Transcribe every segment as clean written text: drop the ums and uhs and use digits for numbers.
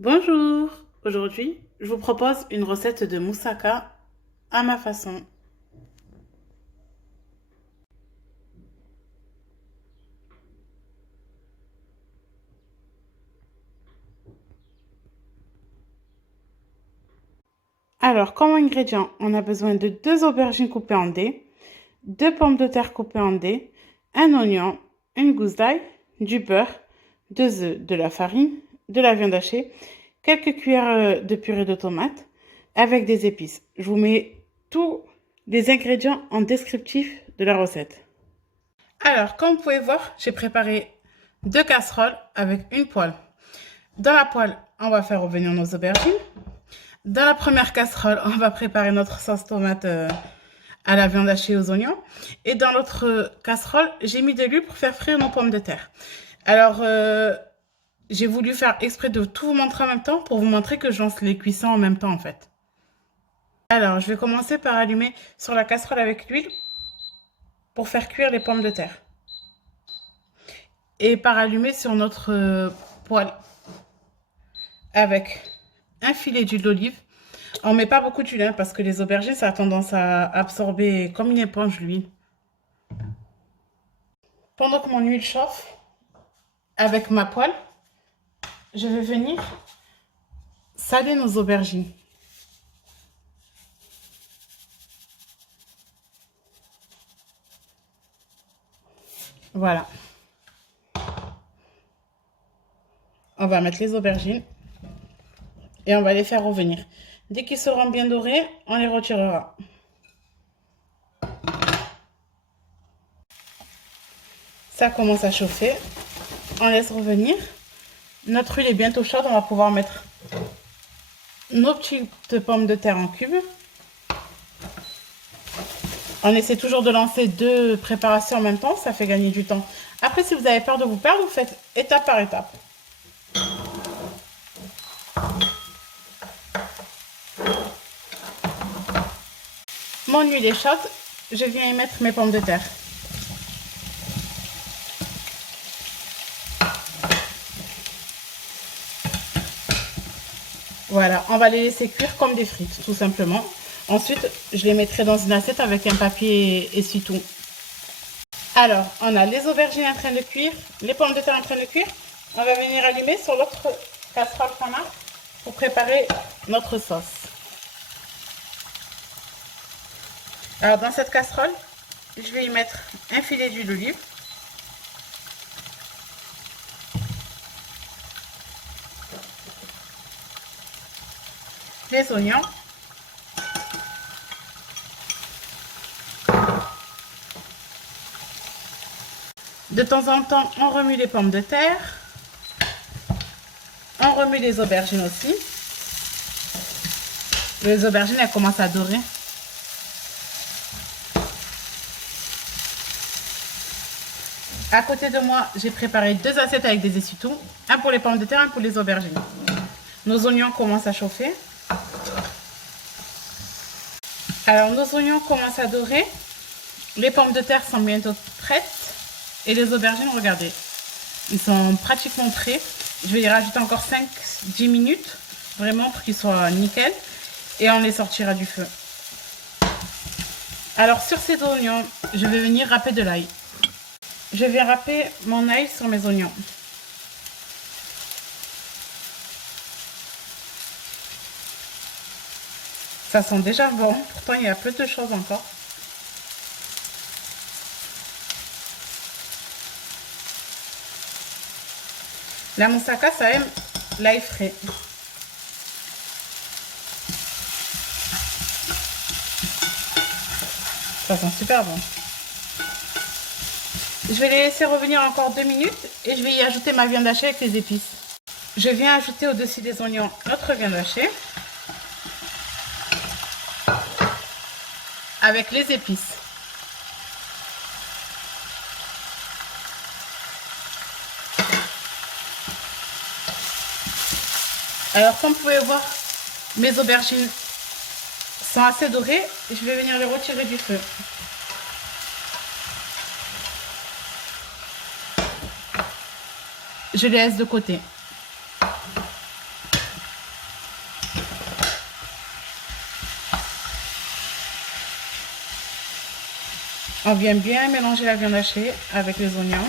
Bonjour! Aujourd'hui, je vous propose une recette de moussaka à ma façon. Alors, comme ingrédients, on a besoin de 2 aubergines coupées en dés, 2 pommes de terre coupées en dés, un oignon, une gousse d'ail, du beurre, 2 œufs, de la farine, de la viande hachée, quelques cuillères de purée de tomates avec des épices. Je vous mets tous les ingrédients en descriptif de la recette. Alors, comme vous pouvez voir, j'ai préparé 2 casseroles avec une poêle. Dans la poêle, on va faire revenir nos aubergines. Dans la première casserole, on va préparer notre sauce tomate à la viande hachée aux oignons. Et dans l'autre casserole, j'ai mis de l'huile pour faire frire nos pommes de terre. Alors, j'ai voulu faire exprès de tout vous montrer en même temps pour vous montrer que je lance les cuissons en même temps en fait. Alors, je vais commencer par allumer sur la casserole avec l'huile pour faire cuire les pommes de terre. Et par allumer sur notre poêle avec un filet d'huile d'olive. On ne met pas beaucoup d'huile parce que les aubergines, ça a tendance à absorber comme une éponge l'huile. Pendant que mon huile chauffe, avec ma poêle, je vais venir saler nos aubergines. Voilà. On va mettre les aubergines et on va les faire revenir. Dès qu'ils seront bien dorés, on les retirera. Ça commence à chauffer. On laisse revenir. Notre huile est bientôt chaude. On va pouvoir mettre nos petites pommes de terre en cubes. On essaie toujours de lancer 2 préparations en même temps. Ça fait gagner du temps. Après, si vous avez peur de vous perdre, vous faites étape par étape. Mon huile est chaude. Je viens y mettre mes pommes de terre. Voilà, on va les laisser cuire comme des frites, tout simplement. Ensuite, je les mettrai dans une assiette avec un papier essuie-tout. Alors, on a les aubergines en train de cuire, les pommes de terre en train de cuire. On va venir allumer sur l'autre casserole qu'on a pour préparer notre sauce. Alors, dans cette casserole, je vais y mettre un filet d'huile d'olive. Les oignons. De temps en temps, on remue les pommes de terre. On remue les aubergines aussi. Les aubergines, elles commencent à dorer. À côté de moi, j'ai préparé 2 assiettes avec des essuie-tout. Un pour les pommes de terre, un pour les aubergines. Nos oignons commencent à chauffer. Alors, nos oignons commencent à dorer. Les pommes de terre sont bientôt prêtes. Et les aubergines, regardez, ils sont pratiquement prêts. Je vais y rajouter encore 5-10 minutes, vraiment pour qu'ils soient nickel. Et on les sortira du feu. Alors, sur ces oignons, je vais venir râper de l'ail. Je vais râper mon ail sur mes oignons. Ça sent déjà bon, pourtant il y a peu de choses encore. La moussaka, ça aime l'ail frais. Ça sent super bon. Je vais les laisser revenir encore 2 minutes et je vais y ajouter ma viande hachée avec les épices. Je viens ajouter au-dessus des oignons notre viande hachée avec les épices. Alors comme vous pouvez voir, mes aubergines sont assez dorées. Je vais venir les retirer du feu. Je les laisse de côté. On vient bien mélanger la viande hachée avec les oignons.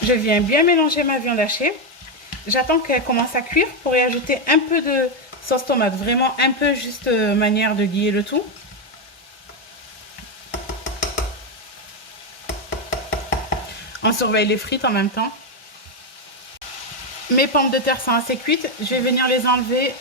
Je viens bien mélanger ma viande hachée. J'attends qu'elle commence à cuire pour y ajouter un peu de sauce tomate. Vraiment un peu, juste manière de lier le tout. On surveille les frites en même temps. Mes pommes de terre sont assez cuites. Je vais venir les enlever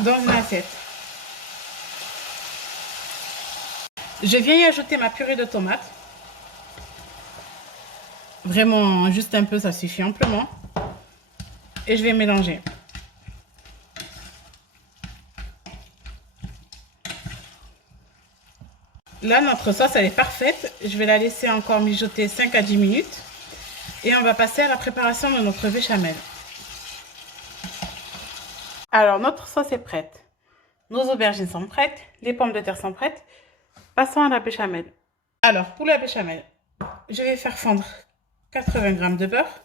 dans une assiette. Je viens y ajouter ma purée de tomates. Vraiment, juste un peu, ça suffit amplement. Et je vais mélanger. Là, notre sauce, elle est parfaite. Je vais la laisser encore mijoter 5 à 10 minutes. Et on va passer à la préparation de notre béchamel. Alors, notre sauce est prête. Nos aubergines sont prêtes. Les pommes de terre sont prêtes. Passons à la béchamel. Alors, pour la béchamel, je vais faire fondre 80 g de beurre.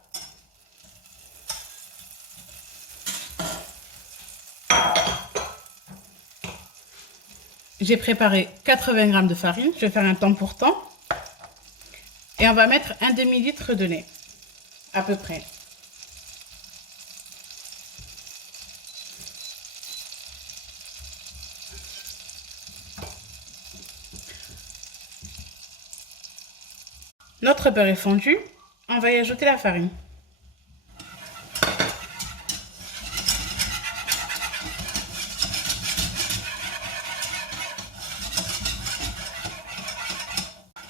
J'ai préparé 80 g de farine. Je vais faire un temps pour temps. Et on va mettre un demi-litre de lait. À peu près. Notre beurre est fondu. On va y ajouter la farine.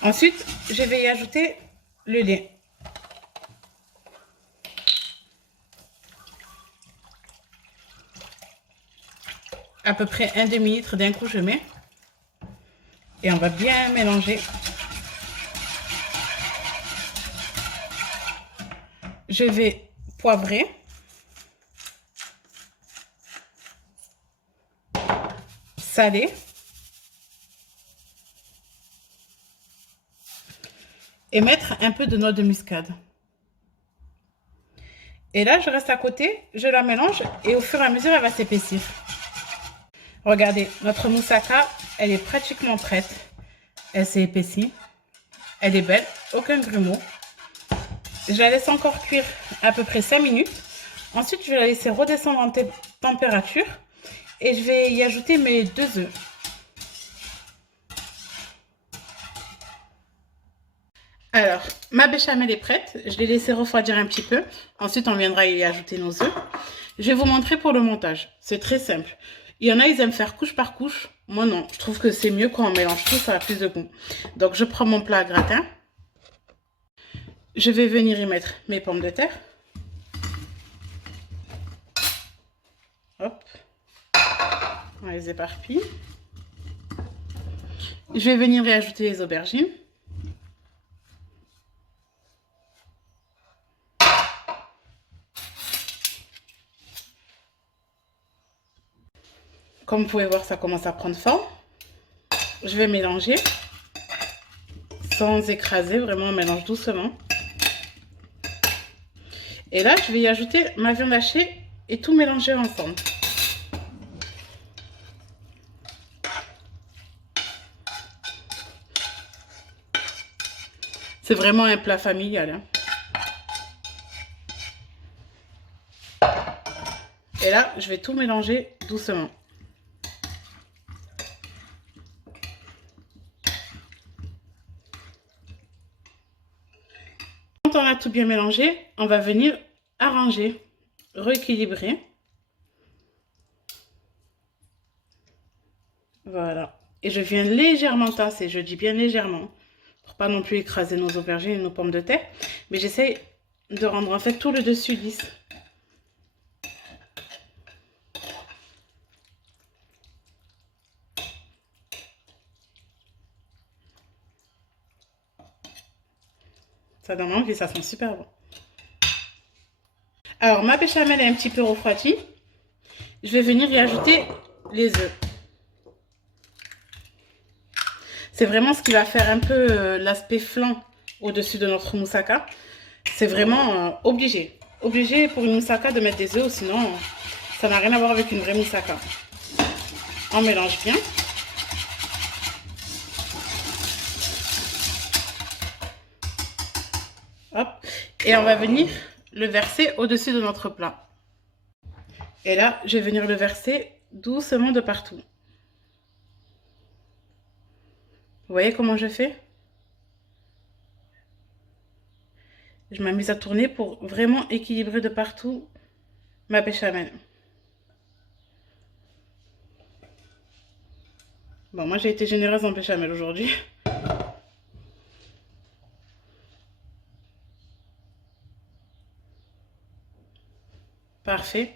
Ensuite, je vais y ajouter le lait. À peu près un demi-litre d'un coup, je mets. Et on va bien mélanger. Je vais poivrer. Saler. Et mettre un peu de noix de muscade. Et là, je reste à côté, je la mélange et au fur et à mesure, elle va s'épaissir. Regardez, notre moussaka, elle est pratiquement prête. Elle s'est épaissie. Elle est belle, aucun grumeau. Je la laisse encore cuire à peu près 5 minutes. Ensuite, je vais la laisser redescendre en température et je vais y ajouter mes 2 œufs. Alors, ma béchamel est prête. Je l'ai laissée refroidir un petit peu. Ensuite, on viendra y ajouter nos œufs. Je vais vous montrer pour le montage. C'est très simple. Il y en a, ils aiment faire couche par couche. Moi, non. Je trouve que c'est mieux quand on mélange tout, ça a plus de goût. Donc, je prends mon plat à gratin. Je vais venir y mettre mes pommes de terre. Hop. On les éparpille. Je vais venir y ajouter les aubergines. Comme vous pouvez voir, ça commence à prendre forme. Je vais mélanger sans écraser, vraiment on mélange doucement. Et là, je vais y ajouter ma viande hachée et tout mélanger ensemble. C'est vraiment un plat familial, hein. Et là, je vais tout mélanger doucement. Quand on a tout bien mélangé, on va venir arranger, rééquilibrer. Voilà. Et je viens légèrement tasser, je dis bien légèrement, pour pas non plus écraser nos aubergines et nos pommes de terre. Mais j'essaye de rendre en fait tout le dessus lisse. Ça donne envie, ça sent super bon. Alors, ma béchamel est un petit peu refroidie. Je vais venir y ajouter les œufs. C'est vraiment ce qui va faire un peu l'aspect flan au-dessus de notre moussaka. C'est vraiment obligé. Obligé pour une moussaka de mettre des œufs, sinon ça n'a rien à voir avec une vraie moussaka. On mélange bien. Hop. Et on va venir le verser au-dessus de notre plat. Et là, je vais venir le verser doucement de partout. Vous voyez comment je fais? Je m'amuse à tourner pour vraiment équilibrer de partout ma béchamel. Bon, moi j'ai été généreuse en béchamel aujourd'hui. Parfait.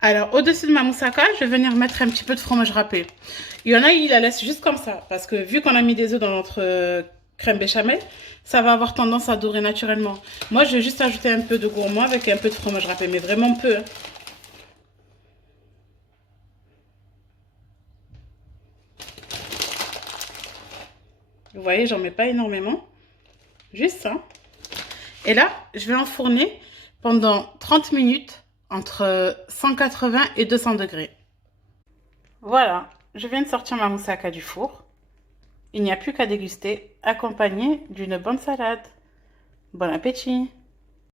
Alors, au-dessus de ma moussaka, je vais venir mettre un petit peu de fromage râpé. Il y en a, ils la laissent juste comme ça. Parce que vu qu'on a mis des œufs dans notre crème béchamel, ça va avoir tendance à dorer naturellement. Moi, je vais juste ajouter un peu de gourmand avec un peu de fromage râpé, mais vraiment peu. Hein. Vous voyez, j'en mets pas énormément. Juste ça. Et là, je vais enfourner pendant 30 minutes entre 180 et 200 degrés. Voilà, je viens de sortir ma moussaka du four. Il n'y a plus qu'à déguster, accompagné d'une bonne salade. Bon appétit!